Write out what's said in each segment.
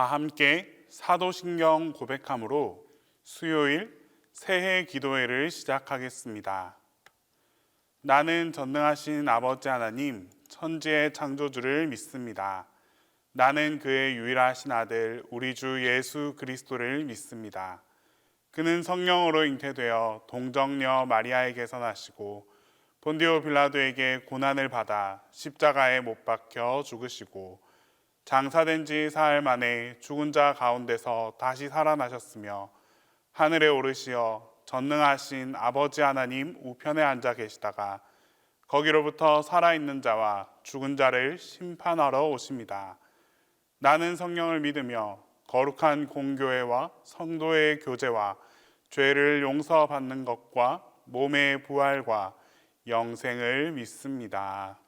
다 함께 사도신경 고백함으로 수요일 새해 기도회를 시작하겠습니다. 나는 전능하신 아버지 하나님, 천지의 창조주를 믿습니다. 나는 그의 유일하신 아들, 우리 주 예수 그리스도를 믿습니다. 그는 성령으로 잉태되어 동정녀 마리아에게서 나시고 본디오 빌라도에게 고난을 받아 십자가에 못 박혀 죽으시고 장사된 지 사흘 만에 죽은 자 가운데서 다시 살아나셨으며 하늘에 오르시어 전능하신 아버지 하나님 우편에 앉아 계시다가 거기로부터 살아있는 자와 죽은 자를 심판하러 오십니다. 나는 성령을 믿으며 거룩한 공교회와 성도의 교제와 죄를 용서받는 것과 몸의 부활과 영생을 믿습니다.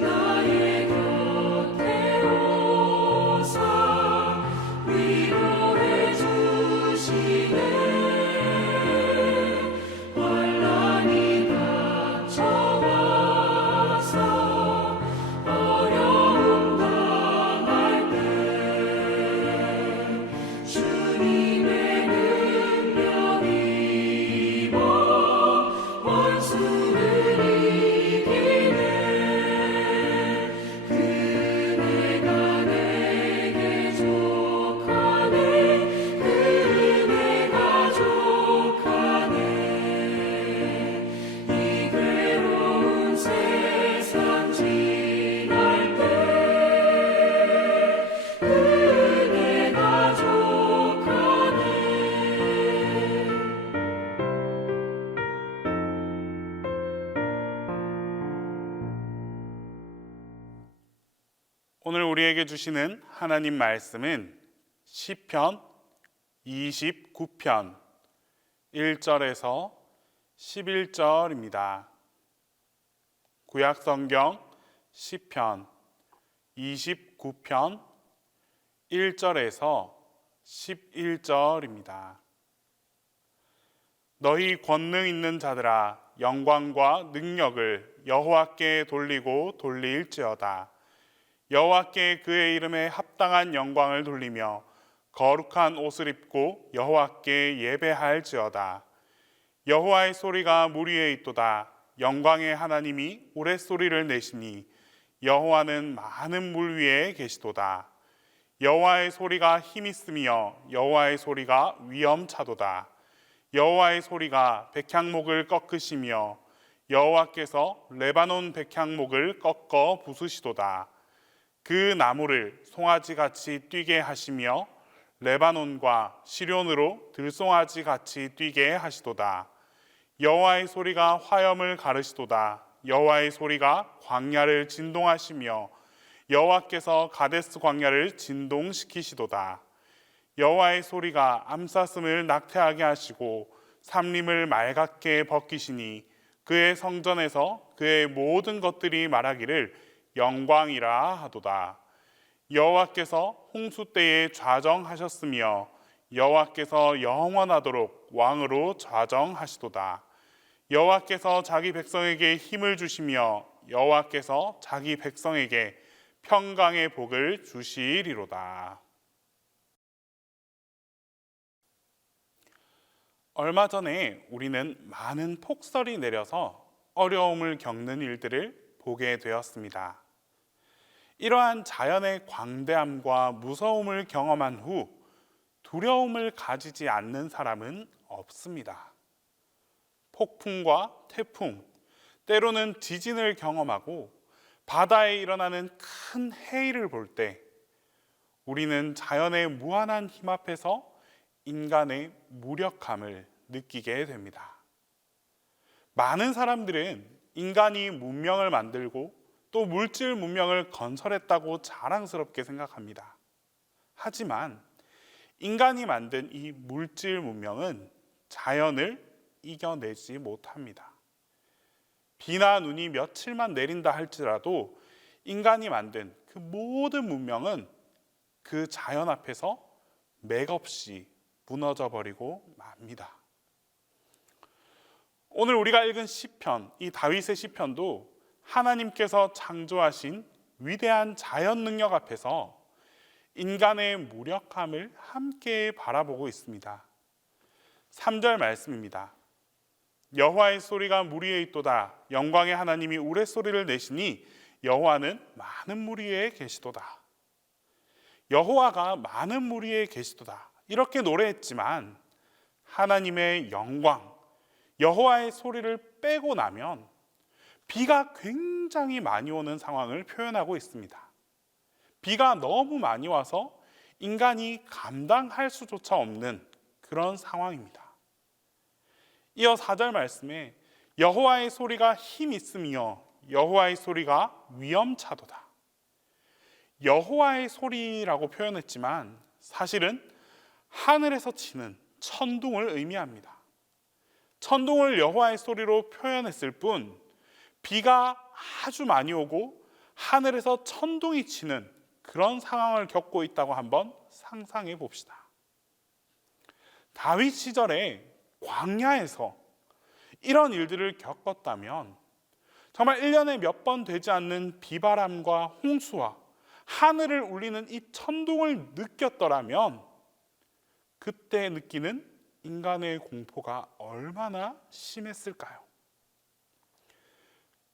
나의 곁에 오사 위로해 주시네. 환난이 닥쳐와서 어려움 당할 때 주님의 능력 입어 원수를 이기네. 그네가 내게 족하네. 그네가 족하네. 이 괴로운 세상 지날 때 그네가 족하네. 오늘 우리에게 주시는 하나님 말씀은 시편 29편 1절에서 11절입니다. 구약성경 시편 29편 1절에서 11절입니다. 너희 권능 있는 자들아 영광과 능력을 여호와께 돌리고 돌릴지어다. 여호와께 그의 이름에 합당한 영광을 돌리며 거룩한 옷을 입고 여호와께 예배할지어다. 여호와의 소리가 물 위에 있도다. 영광의 하나님이 우레소리를 내시니 여호와는 많은 물 위에 계시도다. 여호와의 소리가 힘있으며 여호와의 소리가 위엄차도다. 여호와의 소리가 백향목을 꺾으시며 여호와께서 레바논 백향목을 꺾어 부수시도다. 그 나무를 송아지같이 뛰게 하시며 레바논과 시련으로 들송아지같이 뛰게 하시도다. 여호와의 소리가 화염을 가르시도다. 여호와의 소리가 광야를 진동하시며 여호와께서 가데스 광야를 진동시키시도다. 여호와의 소리가 암사슴을 낙태하게 하시고 삼림을 맑게 벗기시니 그의 성전에서 그의 모든 것들이 말하기를 영광이라 하도다. 여호와께서 홍수 때에 좌정하셨으며 여호와께서 영원하도록 왕으로 좌정하시도다. 여호와께서 자기 백성에게 힘을 주시며 여호와께서 자기 백성에게 평강의 복을 주시리로다. 얼마 전에 우리는 많은 폭설이 내려서 어려움을 겪는 일들을 보게 되었습니다. 이러한 자연의 광대함과 무서움을 경험한 후 두려움을 가지지 않는 사람은 없습니다. 폭풍과 태풍, 때로는 지진을 경험하고 바다에 일어나는 큰 해일을 볼 때 우리는 자연의 무한한 힘 앞에서 인간의 무력함을 느끼게 됩니다. 많은 사람들은 인간이 문명을 만들고 또 물질 문명을 건설했다고 자랑스럽게 생각합니다. 하지만 인간이 만든 이 물질 문명은 자연을 이겨내지 못합니다. 비나 눈이 며칠만 내린다 할지라도 인간이 만든 그 모든 문명은 그 자연 앞에서 맥없이 무너져 버리고 맙니다. 오늘 우리가 읽은 시편, 이 다윗의 시편도 하나님께서 창조하신 위대한 자연 능력 앞에서 인간의 무력함을 함께 바라보고 있습니다. 3절 말씀입니다. 여호와의 소리가 물 위에 있도다. 영광의 하나님이 우레소리를 내시니 여호와는 많은 물 위에 계시도다. 여호와가 많은 물 위에 계시도다. 이렇게 노래했지만 하나님의 영광, 여호와의 소리를 빼고 나면 비가 굉장히 많이 오는 상황을 표현하고 있습니다. 비가 너무 많이 와서 인간이 감당할 수조차 없는 그런 상황입니다. 이어 4절 말씀에 여호와의 소리가 힘 있으며 여호와의 소리가 위엄차도다. 여호와의 소리라고 표현했지만 사실은 하늘에서 치는 천둥을 의미합니다. 천둥을 여호와의 소리로 표현했을 뿐 비가 아주 많이 오고 하늘에서 천둥이 치는 그런 상황을 겪고 있다고 한번 상상해 봅시다. 다윗 시절에 광야에서 이런 일들을 겪었다면 정말 1년에 몇 번 되지 않는 비바람과 홍수와 하늘을 울리는 이 천둥을 느꼈더라면 그때 느끼는 인간의 공포가 얼마나 심했을까요?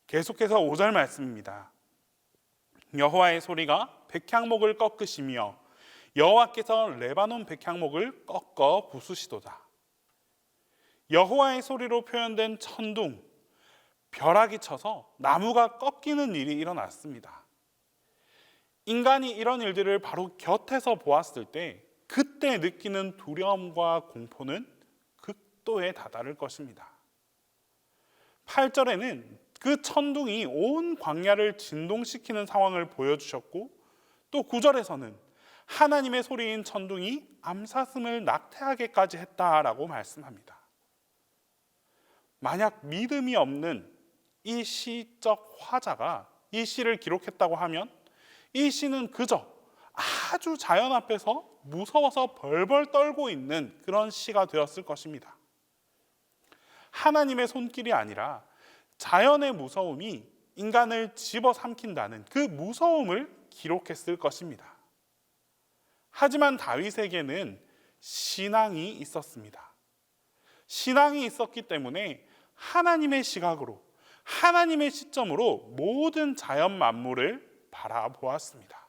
계속해서 5절 말씀입니다. 여호와의 소리가 백향목을 꺾으시며 여호와께서 레바논 백향목을 꺾어 부수시도다. 여호와의 소리로 표현된 천둥, 벼락이 쳐서 나무가 꺾이는 일이 일어났습니다. 인간이 이런 일들을 바로 곁에서 보았을 때 그때 느끼는 두려움과 공포는 극도에 다다를 것입니다. 8절에는 그 천둥이 온 광야를 진동시키는 상황을 보여주셨고, 또 9절에서는 하나님의 소리인 천둥이 암사슴을 낙태하게까지 했다라고 말씀합니다. 만약 믿음이 없는 이 시적 화자가 이 시를 기록했다고 하면 이 시는 그저 아주 자연 앞에서 무서워서 벌벌 떨고 있는 그런 시가 되었을 것입니다. 하나님의 손길이 아니라 자연의 무서움이 인간을 집어삼킨다는 그 무서움을 기록했을 것입니다. 하지만 다윗에게는 신앙이 있었습니다. 신앙이 있었기 때문에 하나님의 시각으로, 하나님의 시점으로 모든 자연 만물을 바라보았습니다.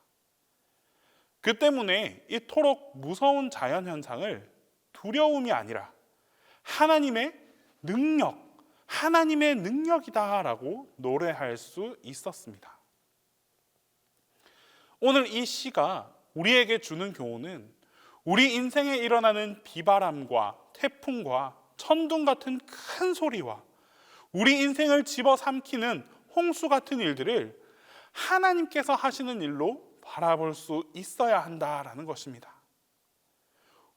그 때문에 이토록 무서운 자연 현상을 두려움이 아니라 하나님의 능력이다라고 노래할 수 있었습니다. 오늘 이 시가 우리에게 주는 교훈은 우리 인생에 일어나는 비바람과 태풍과 천둥 같은 큰 소리와 우리 인생을 집어삼키는 홍수 같은 일들을 하나님께서 하시는 일로 바라볼 수 있어야 한다라는 것입니다.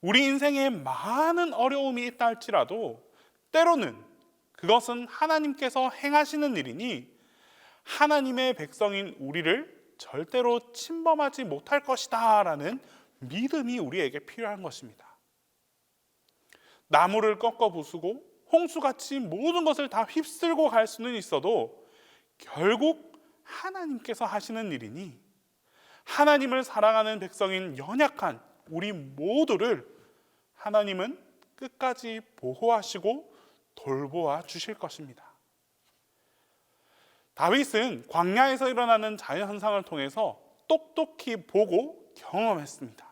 우리 인생에 많은 어려움이 있다 할지라도 때로는 그것은 하나님께서 행하시는 일이니 하나님의 백성인 우리를 절대로 침범하지 못할 것이다 라는 믿음이 우리에게 필요한 것입니다. 나무를 꺾어 부수고 홍수같이 모든 것을 다 휩쓸고 갈 수는 있어도 결국 하나님께서 하시는 일이니 하나님을 사랑하는 백성인 연약한 우리 모두를 하나님은 끝까지 보호하시고 돌보아 주실 것입니다. 다윗은 광야에서 일어나는 자연현상을 통해서 똑똑히 보고 경험했습니다.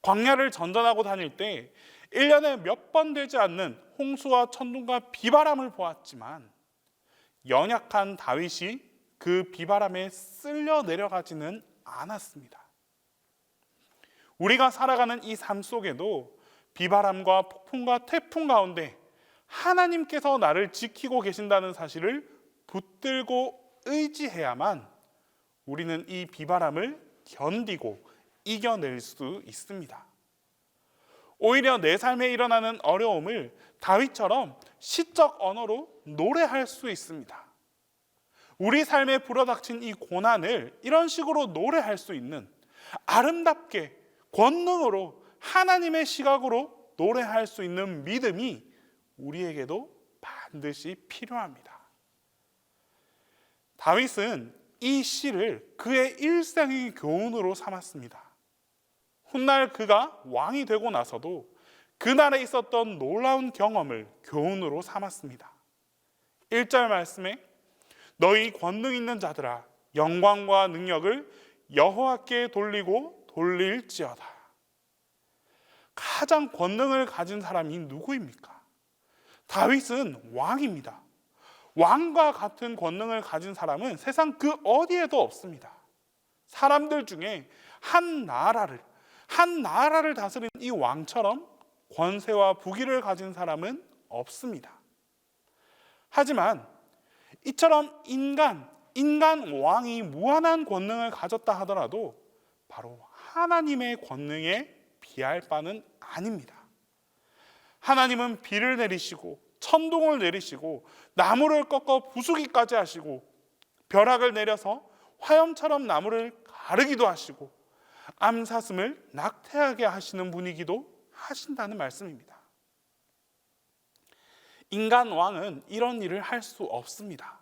광야를 전전하고 다닐 때 1년에 몇 번 되지 않는 홍수와 천둥과 비바람을 보았지만 연약한 다윗이 그 비바람에 쓸려 내려가지는 않았습니다. 우리가 살아가는 이 삶 속에도 비바람과 폭풍과 태풍 가운데 하나님께서 나를 지키고 계신다는 사실을 붙들고 의지해야만 우리는 이 비바람을 견디고 이겨낼 수 있습니다. 오히려 내 삶에 일어나는 어려움을 다윗처럼 시적 언어로 노래할 수 있습니다. 우리 삶에 불어닥친 이 고난을 이런 식으로 노래할 수 있는, 아름답게 권능으로 하나님의 시각으로 노래할 수 있는 믿음이 우리에게도 반드시 필요합니다. 다윗은 이 시를 그의 일생의 교훈으로 삼았습니다. 훗날 그가 왕이 되고 나서도 그날에 있었던 놀라운 경험을 교훈으로 삼았습니다. 1절 말씀에 너희 권능 있는 자들아 영광과 능력을 여호와께 돌리고 돌릴지어다. 가장 권능을 가진 사람이 누구입니까? 다윗은 왕입니다. 왕과 같은 권능을 가진 사람은 세상 그 어디에도 없습니다. 사람들 중에 한 나라를 다스린 이 왕처럼 권세와 부귀를 가진 사람은 없습니다. 하지만 이처럼 인간 왕이 무한한 권능을 가졌다 하더라도 바로 하나님의 권능에 비할 바는 아닙니다. 하나님은 비를 내리시고 천둥을 내리시고 나무를 꺾어 부수기까지 하시고 벼락을 내려서 화염처럼 나무를 가르기도 하시고 암사슴을 낙태하게 하시는 분이기도 하신다는 말씀입니다. 인간 왕은 이런 일을 할 수 없습니다.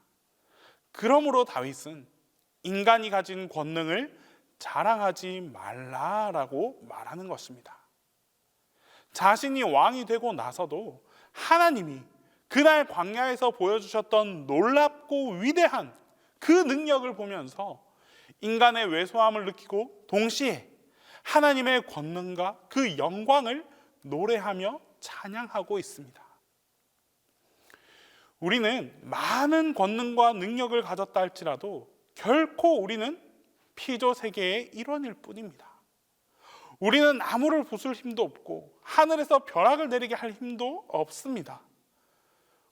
그러므로 다윗은 인간이 가진 권능을 자랑하지 말라라고 말하는 것입니다. 자신이 왕이 되고 나서도 하나님이 그날 광야에서 보여주셨던 놀랍고 위대한 그 능력을 보면서 인간의 왜소함을 느끼고 동시에 하나님의 권능과 그 영광을 노래하며 찬양하고 있습니다. 우리는 많은 권능과 능력을 가졌다 할지라도 결코 우리는 피조 세계의 일원일 뿐입니다. 우리는 나무를 부술 힘도 없고 하늘에서 벼락을 내리게 할 힘도 없습니다.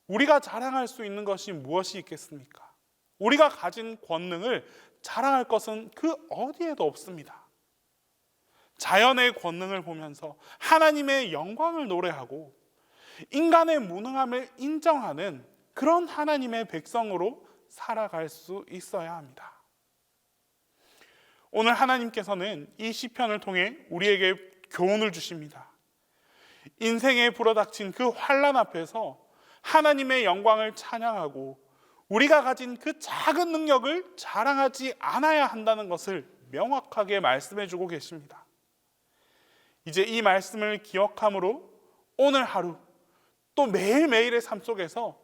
우리가 자랑할 수 있는 것이 무엇이 있겠습니까? 우리가 가진 권능을 자랑할 것은 그 어디에도 없습니다. 자연의 권능을 보면서 하나님의 영광을 노래하고 인간의 무능함을 인정하는 그런 하나님의 백성으로 살아갈 수 있어야 합니다. 오늘 하나님께서는 이 시편을 통해 우리에게 교훈을 주십니다. 인생에 불어닥친 그 환난 앞에서 하나님의 영광을 찬양하고 우리가 가진 그 작은 능력을 자랑하지 않아야 한다는 것을 명확하게 말씀해 주고 계십니다. 이제 이 말씀을 기억함으로 오늘 하루 또 매일매일의 삶 속에서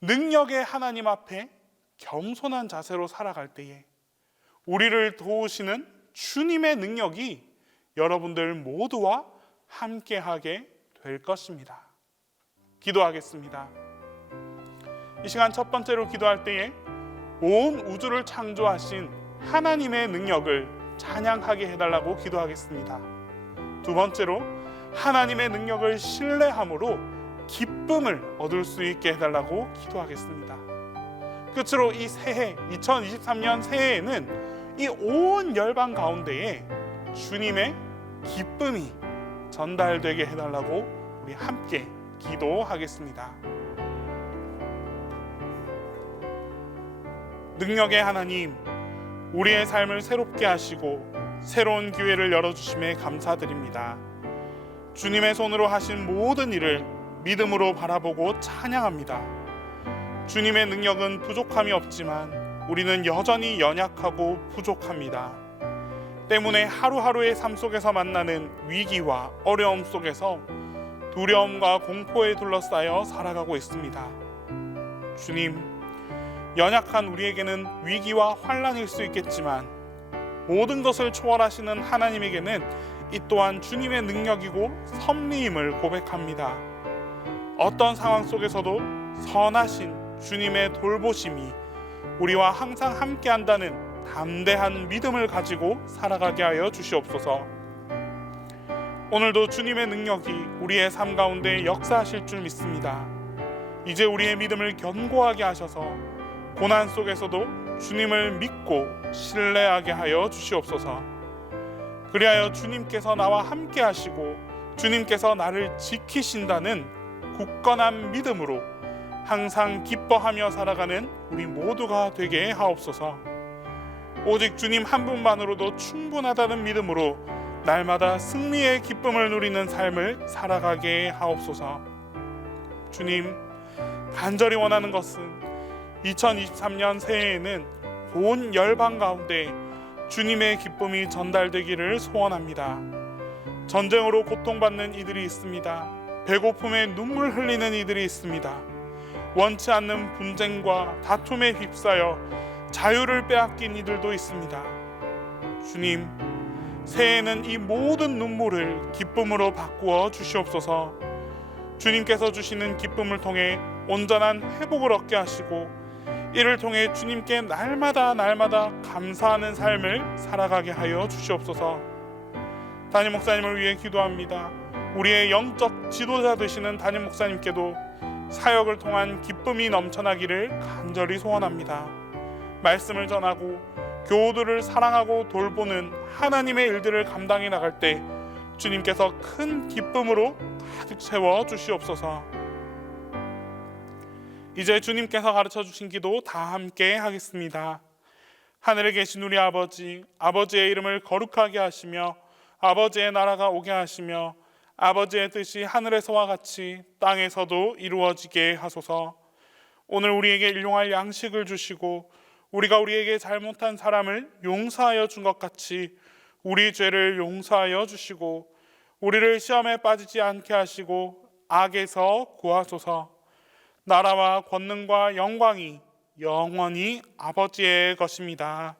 능력의 하나님 앞에 겸손한 자세로 살아갈 때에 우리를 도우시는 주님의 능력이 여러분들 모두와 함께하게 될 것입니다. 기도하겠습니다. 이 시간 첫 번째로 기도할 때에 온 우주를 창조하신 하나님의 능력을 찬양하게 해달라고 기도하겠습니다. 두 번째로 하나님의 능력을 신뢰함으로 기쁨을 얻을 수 있게 해달라고 기도하겠습니다. 끝으로 이 새해 2023년 새해에는 이 온 열방 가운데에 주님의 기쁨이 전달되게 해달라고 우리 함께 기도하겠습니다. 능력의 하나님, 우리의 삶을 새롭게 하시고 새로운 기회를 열어주심에 감사드립니다. 주님의 손으로 하신 모든 일을 믿음으로 바라보고 찬양합니다. 주님의 능력은 부족함이 없지만 우리는 여전히 연약하고 부족합니다. 때문에 하루하루의 삶 속에서 만나는 위기와 어려움 속에서 두려움과 공포에 둘러싸여 살아가고 있습니다. 주님, 연약한 우리에게는 위기와 환난일 수 있겠지만 모든 것을 초월하시는 하나님에게는 이 또한 주님의 능력이고 섭리임을 고백합니다. 어떤 상황 속에서도 선하신 주님의 돌보심이 우리와 항상 함께한다는 담대한 믿음을 가지고 살아가게 하여 주시옵소서. 오늘도 주님의 능력이 우리의 삶 가운데 역사하실 줄 믿습니다. 이제 우리의 믿음을 견고하게 하셔서 고난 속에서도 주님을 믿고 신뢰하게 하여 주시옵소서. 그리하여 주님께서 나와 함께 하시고 주님께서 나를 지키신다는 굳건한 믿음으로 항상 기뻐하며 살아가는 우리 모두가 되게 하옵소서. 오직 주님 한 분만으로도 충분하다는 믿음으로 날마다 승리의 기쁨을 누리는 삶을 살아가게 하옵소서. 주님, 간절히 원하는 것은 2023년 새해에는 온 열방 가운데 주님의 기쁨이 전달되기를 소원합니다. 전쟁으로 고통받는 이들이 있습니다. 배고픔에 눈물 흘리는 이들이 있습니다. 원치 않는 분쟁과 다툼에 휩싸여 자유를 빼앗긴 이들도 있습니다. 주님, 새해에는 이 모든 눈물을 기쁨으로 바꾸어 주시옵소서. 주님께서 주시는 기쁨을 통해 온전한 회복을 얻게 하시고 이를 통해 주님께 날마다 감사하는 삶을 살아가게 하여 주시옵소서. 담임 목사님을 위해 기도합니다. 우리의 영적 지도자 되시는 담임 목사님께도 사역을 통한 기쁨이 넘쳐나기를 간절히 소원합니다. 말씀을 전하고 교우들을 사랑하고 돌보는 하나님의 일들을 감당해 나갈 때 주님께서 큰 기쁨으로 가득 채워 주시옵소서. 이제 주님께서 가르쳐 주신 기도 다 함께 하겠습니다. 하늘에 계신 우리 아버지, 아버지의 이름을 거룩하게 하시며 아버지의 나라가 오게 하시며 아버지의 뜻이 하늘에서와 같이 땅에서도 이루어지게 하소서. 오늘 우리에게 일용할 양식을 주시고 우리가 우리에게 잘못한 사람을 용서하여 준 것 같이 우리 죄를 용서하여 주시고 우리를 시험에 빠지지 않게 하시고 악에서 구하소서. 나라와 권능과 영광이 영원히 아버지의 것입니다.